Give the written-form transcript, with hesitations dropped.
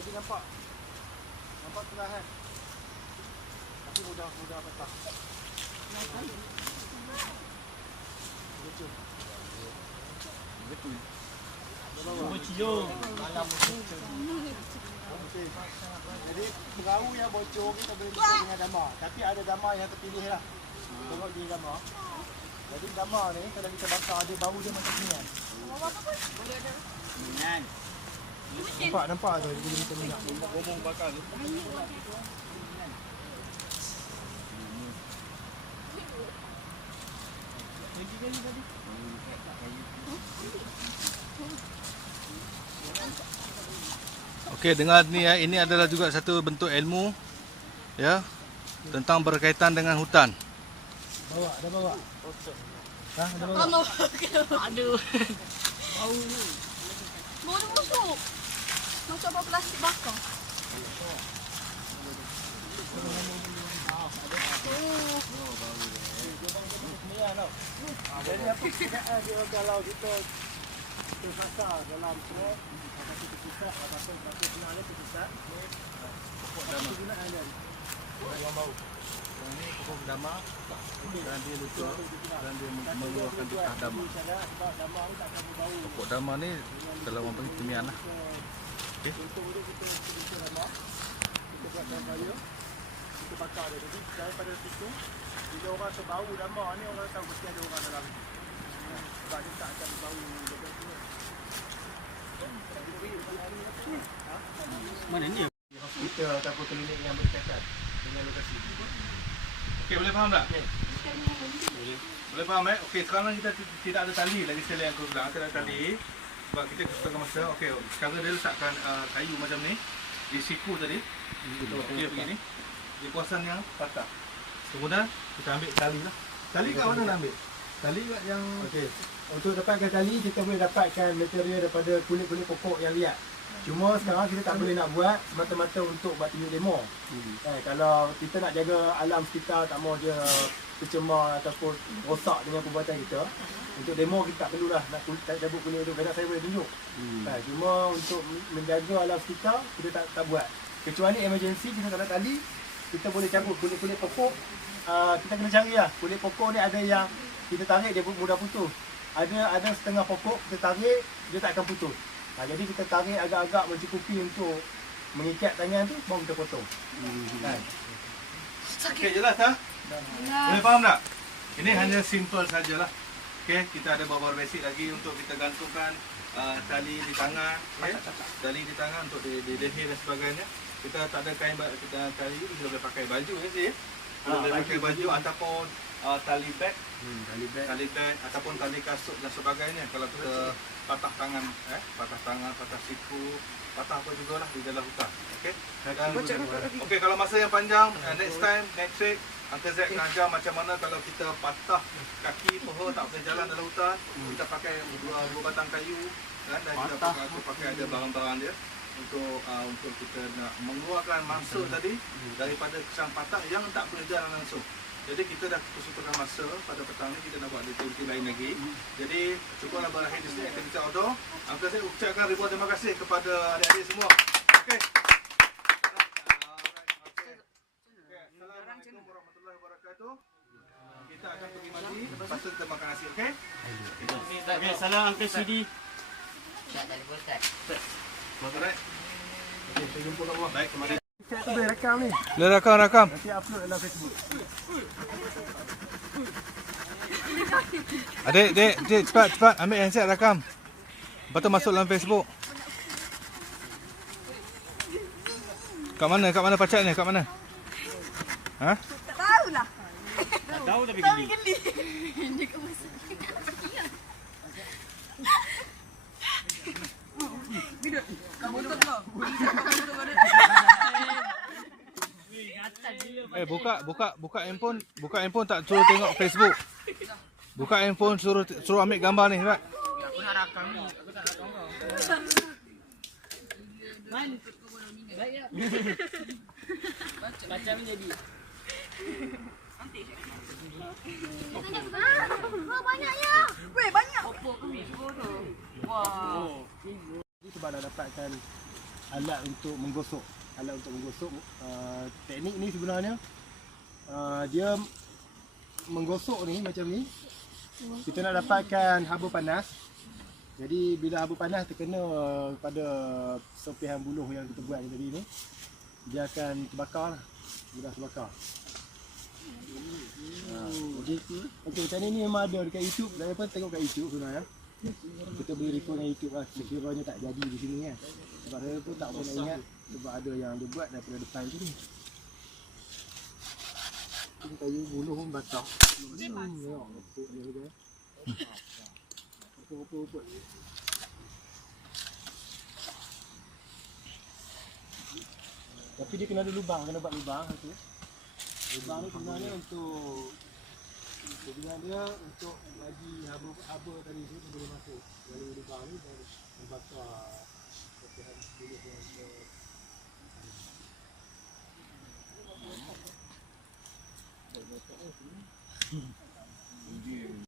lagi nampak. Nampak cerah kan? Tapi mudah patah. Betul. Bocor. Malam bocor. Okey. Jadi perahu yang bocor kita boleh tukar dengan damar. Tapi ada damar yang terpilih lah. Tengok di damar. Jadi damar ni kalau kita bakar dia bau dia macam minyak. Apa pun boleh ada. Minyak. Nampak tu dia boleh minyak. Ngomong bakar tu. Okey, dengar ni ya, ini adalah juga satu bentuk ilmu ya tentang berkaitan dengan hutan. Bawa. Ha, ada bawa. Aduh. Bau ni. Bau ni busuk. Macam apa plastik bakar. Jadi apa perbezaan dia kalau kita tersasar dalam trek atau kita kisah ataupun batu senang dia terpisah. Pokok damar. Gunaan dia. Yang bau. Yang ni pokok damar dan dia lucu dan dia mengeluarkan getah damar. Pokok damar ni kalau orang panggil kemian lah. Okey. Untuk dia kita damar. Kita buat dalam kayu. Kita bakar dia. Jadi daripada situ bila orang terbau damar ni orang tahu mesti ada orang dalam. Sebab dia tak akan bau dekat sini. Mana ni? Hospital ataupun klinik yang berdekatan dengan lokasi. Okey, boleh faham tak? Boleh faham Okey, sekarang kita tidak ada tali lagi sekali yang aku bilang. Kita ada tali sebab kita kesusahan masa. Okey, sekarang dia letakkan kayu macam ni di siku tadi. Okey, begini. Di kawasan yang patah. Kemudian kita ambil tali lah. Tali kat mana nak ambil? Tali kat yang Okey. Untuk dapatkan tali kita boleh dapatkan material daripada kulit-kulit pokok yang liat. Cuma sekarang kita tak boleh nak buat semata-mata untuk buat tunjuk demo. Kalau kita nak jaga alam sekitar tak mau dia tercemar ataupun rosak dengan perbuatan kita, untuk demo kita tak perlulah nak cabut kulit tu. Kadang saya boleh tunjuk. Cuma untuk menjaga alam sekitar kita tak buat. Kecuali emergency kita tak ada tali, kita boleh cabut kulit-kulit pokok. Kita kena cari lah. Kulit pokok ni ada yang kita tarik dia mudah putus. Ada setengah pokok kita tarik dia tak akan putus. Jadi kita tarik agak-agak mencukupi untuk mengikat tangan tu baru kita potong. Okey, jelas tak? Boleh faham tak? Ini hanya simple sajalah. Okey, kita ada beberapa basic lagi untuk kita gantungkan tali di tangan, tali di tangan untuk di leher dan sebagainya. Kita tak ada kain kita tali kita boleh pakai baju sih. Boleh pakai baju ataupun tali bag, tali bag ataupun tali kasut dan sebagainya. Kalau kita patah tangan, patah siku, patah apa jugalah di dalam hutan. Okey. Okey, kalau masa yang panjang, next week Uncle Zack nak ajar macam mana kalau kita patah kaki paha tak boleh jalan dalam hutan, kita pakai dua batang kayu kan, dan kita pakai ada barang-barang dia untuk kita nak mengeluarkan mangsa tadi daripada kesan patah yang tak boleh jalan langsung. Jadi kita dah kesusahan masa pada petang ni, kita nak buat aktiviti lain lagi. Jadi cukuplah berakhir di sini aktiviti outdoor. Uncle Zack ucapkan ribuan terima kasih kepada adik-adik semua. Okey. Assalamualaikum warahmatullahi wabarakatuh. Kita akan pergi mandi, lepas tu kita makan nasi, okey? Okey, salam Uncle Sidi. Tak ada berkat. Alright. Okey, saya jumpa kat bawah. Baik, kemari. Chat tu boleh rakam ni. Boleh rakam. Nanti upload dalam Facebook. Adik, cepat ambil handset rakam. Lepas tu masuk dalam Facebook. Kat mana pacat ni? Kat mana? Ha? Tak tahulah. Tak tahu tapi geli. Dia kat masa. Biduk. Kamu tu lah. Buka handphone tak suruh tengok Facebook. Buka handphone suruh ambil gambar ni, cepat. Aku nak rakam ni. Aku tak rakam kau. Man. Baik ya. Macam ni jadi. Nanti. Wah, banyaknya. Weh, banyak. Wah. Sebab dah dapatkan alat untuk menggosok. Teknik ni sebenarnya dia menggosok ni macam ni. Kita nak dapatkan haba panas. Jadi bila haba panas terkena pada serpihan buluh yang kita buat tadi ni, dia akan terbakar lah. Mudah terbakar. Jadi okey, macam ni memang ada dekat YouTube. Saya pun tengok kat YouTube sebenarnya. Kita boleh refer dengan YouTube lah. Sekiranya tak jadi di sini kan. Sebab saya pun tak pernah ingat. Sebab ada yang dia buat daripada depan tu ni. Ini kayu buluh pun bakar. Tengok, empuk dia juga. Empuk. Tapi dia kena ada lubang, kena buat lubang tu. Lubang ni sebenarnya untuk dia untuk bagi haba tadi tu boleh masuk. Dari lubang ni dan membakar serpihan buluh yang